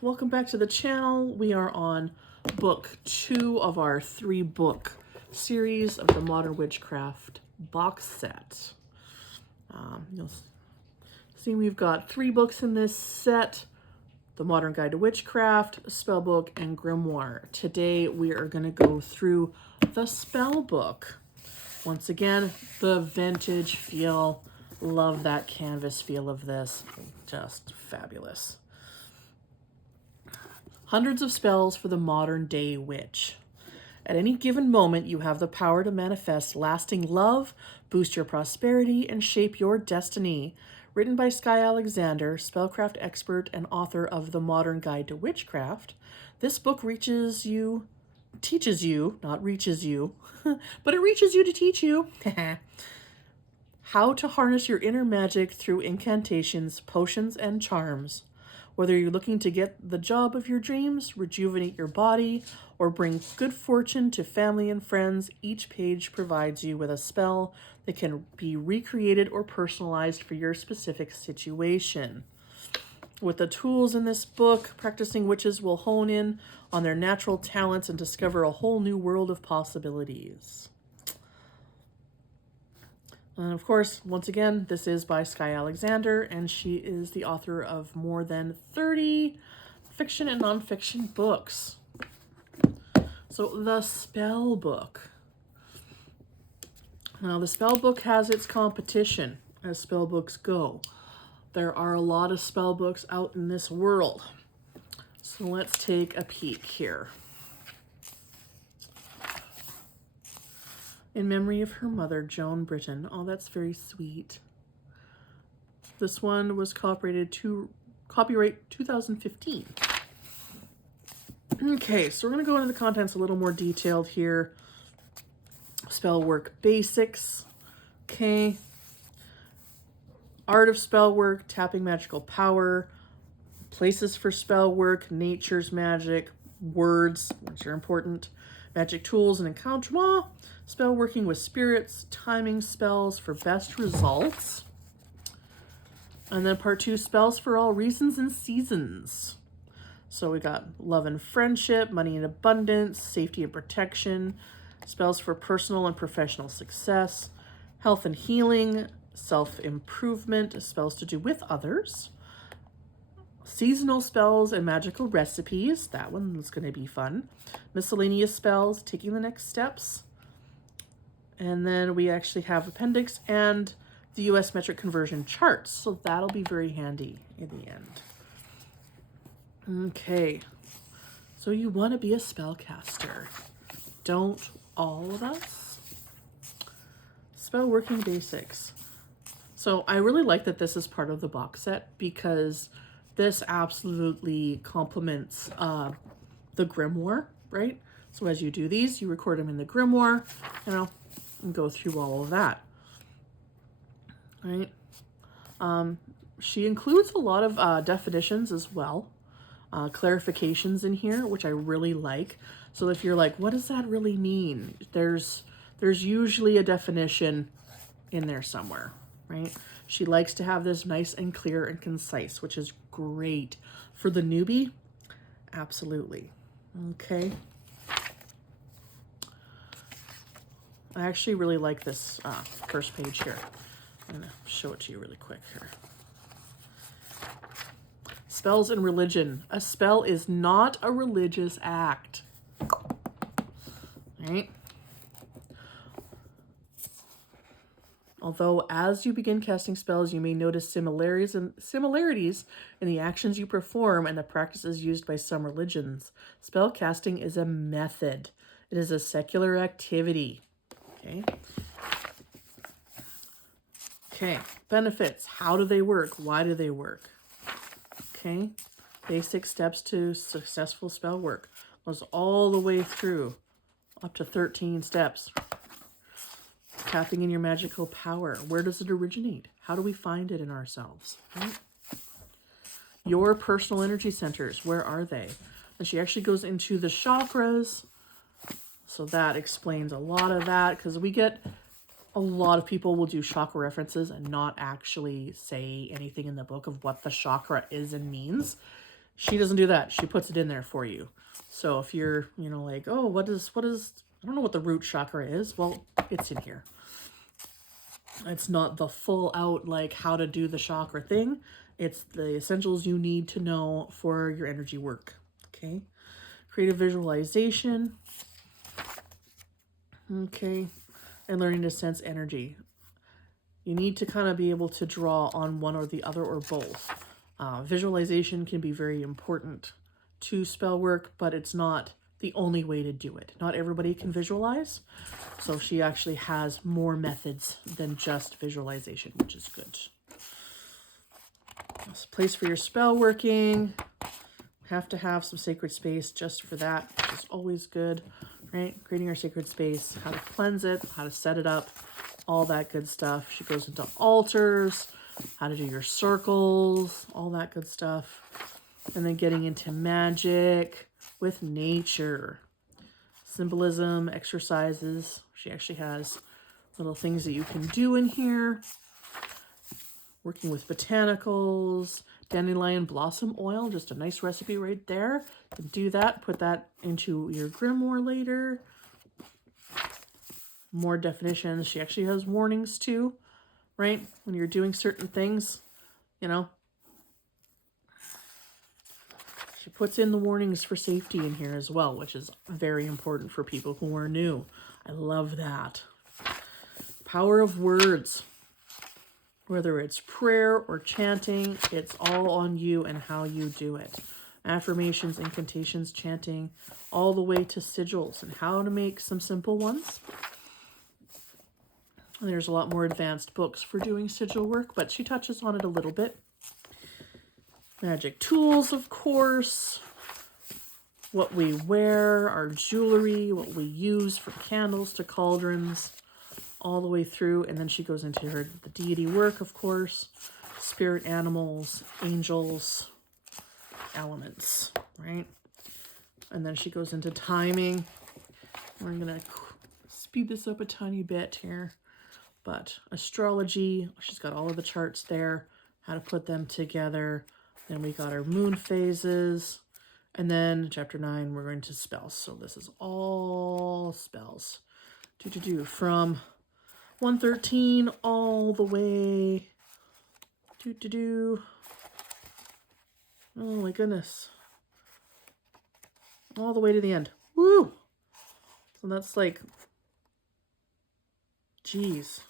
welcome back to the channel. We are on book 2 of our 3-book series of the Modern Witchcraft box set. You'll see we've got 3 books in this set: the Modern Guide to Witchcraft, Spell Book, and Grimoire. Today we are going to go through the Spell Book. Once again, the vintage feel. Love that canvas feel of this. Just fabulous. Hundreds of spells for the modern day witch. At any given moment, you have the power to manifest lasting love, boost your prosperity, and shape your destiny. Written by Skye Alexander, spellcraft expert and author of The Modern Guide to Witchcraft, this book teaches you, not reaches you, but it reaches you to teach you how to harness your inner magic through incantations, potions, and charms. Whether you're looking to get the job of your dreams, rejuvenate your body, or bring good fortune to family and friends, each page provides you with a spell that can be recreated or personalized for your specific situation. With the tools in this book, practicing witches will hone in on their natural talents and discover a whole new world of possibilities. And of course, once again, this is by Skye Alexander, and she is the author of more than 30 fiction and nonfiction books. So the Spell Book. Now, the Spell Book has its competition, as spell books go. There are a lot of spell books out in this world. So let's take a peek here. In memory of her mother, Joan Britton. Oh, that's very sweet. This one was copyright 2015. Okay, so we're going to go into the contents a little more detailed here. Spell work basics. Okay. Art of spell work, tapping magical power, places for spell work, nature's magic, words, which are important, magic tools and enchantement, spell working with spirits, timing spells for best results. And then part 2, spells for all reasons and seasons. So we got love and friendship, money and abundance, safety and protection, spells for personal and professional success, health and healing, self-improvement, spells to do with others, seasonal spells and magical recipes. That one's going to be fun. Miscellaneous spells, taking the next steps. And then we actually have appendix and the US metric conversion charts. So that'll be very handy in the end. Okay. So you want to be a spellcaster. Don't all of us? Spell working basics. So I really like that this is part of the box set because this absolutely complements the Grimoire, right? So as you do these, you record them in the Grimoire, and go through all of that, right? She includes a lot of definitions as well, clarifications in here, which I really like. So if you're like, what does that really mean? There's usually a definition in there somewhere, right? She likes to have this nice and clear and concise, which is great for the newbie. Absolutely. Okay. I actually really like this first page here. I'm going to show it to you really quick here. Spells and religion. A spell is not a religious act. Right? Although as you begin casting spells, you may notice similarities in the actions you perform and the practices used by some religions. Spell casting is a method. It is a secular activity. Okay. Benefits. How do they work? Why do they work? Okay. Basic steps to successful spell work. Goes all the way through, up to 13 steps. Tapping in your magical power. Where does it originate? How do we find it in ourselves? Right? Your personal energy centers. Where are they? And she actually goes into the chakras. So that explains a lot of that, because we get a lot of people will do chakra references and not actually say anything in the book of what the chakra is and means. She doesn't do that. She puts it in there for you. So if you're, like, oh, what is, I don't know what the root chakra is. Well, it's in here. It's not the full out, like, how to do the chakra thing. It's the essentials you need to know for your energy work. Okay. Creative visualization. Okay. And learning to sense energy. You need to kind of be able to draw on one or the other or both. Visualization can be very important to spell work, but it's not the only way to do it. Not everybody can visualize. So she actually has more methods than just visualization, which is good. It's a place for your spell working. Have to have some sacred space just for that, which is always good, right? Creating our sacred space, how to cleanse it, how to set it up, all that good stuff. She goes into altars, how to do your circles, all that good stuff. And then getting into magic with nature. Symbolism, exercises. She actually has little things that you can do in here. Working with botanicals, dandelion blossom oil, just a nice recipe right there. You can do that, put that into your grimoire later. More definitions. She actually has warnings too, right? When you're doing certain things, She puts in the warnings for safety in here as well, which is very important for people who are new. I love that. Power of words. Whether it's prayer or chanting, it's all on you and how you do it. Affirmations, incantations, chanting, all the way to sigils and how to make some simple ones. And there's a lot more advanced books for doing sigil work, but she touches on it a little bit. Magic tools, of course. What we wear, our jewelry, what we use from candles to cauldrons, all the way through. And then she goes into the deity work, of course. Spirit animals, angels, elements, right? And then she goes into timing. We're going to speed this up a tiny bit here. But astrology, she's got all of the charts there, how to put them together. Then we got our moon phases. And then chapter 9, we're going to spells. So this is all spells. From 113 all the way. Oh my goodness. All the way to the end. Woo! So that's like, geez.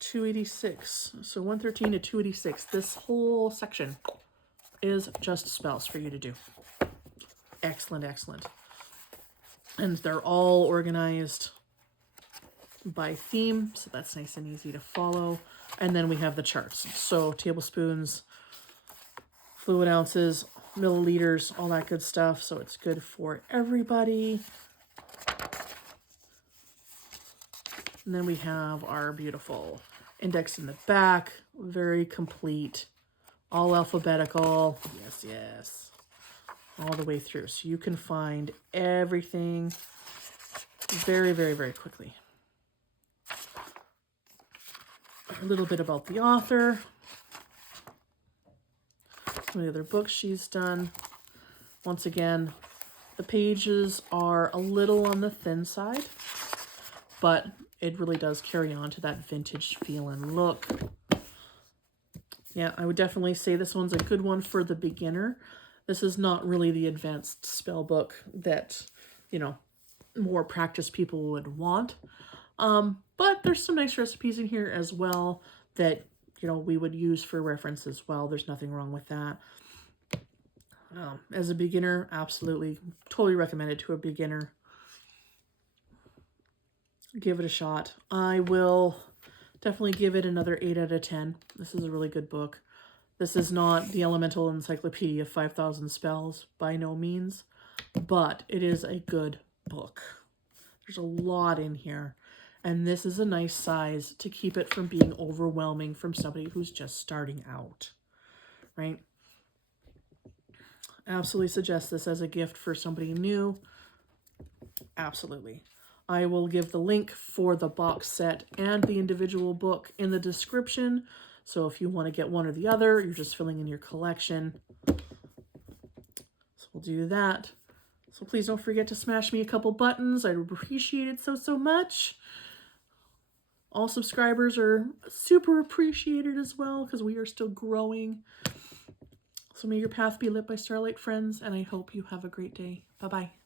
286. So 113 to 286. This whole section is just spells for you to do. Excellent, excellent. And they're all organized by theme, so that's nice and easy to follow. And then we have the charts. So tablespoons, fluid ounces, milliliters, all that good stuff. So it's good for everybody. And then we have our beautiful index in the back, very complete, all alphabetical. Yes, yes. All the way through. So you can find everything very, very, very quickly. A little bit about the author. Some of the other books she's done. Once again, the pages are a little on the thin side, but it really does carry on to that vintage feel and look. Yeah, I would definitely say this one's a good one for the beginner. This is not really the advanced spell book that, more practiced people would want. But there's some nice recipes in here as well that, we would use for reference as well. There's nothing wrong with that. As a beginner, absolutely, totally recommend it to a beginner. Give it a shot. I will definitely give it another 8 out of 10. This is a really good book. This is not the Elemental Encyclopedia of 5,000 Spells, by no means, but it is a good book. There's a lot in here, and this is a nice size to keep it from being overwhelming from somebody who's just starting out, right? Absolutely suggest this as a gift for somebody new. Absolutely. I will give the link for the box set and the individual book in the description. So if you want to get one or the other, you're just filling in your collection, we'll do that. So please don't forget to smash me a couple buttons. I'd appreciate it so much. All subscribers are super appreciated as well because we are still growing. So may your path be lit by starlight, friends, and I hope you have a great day. Bye-bye.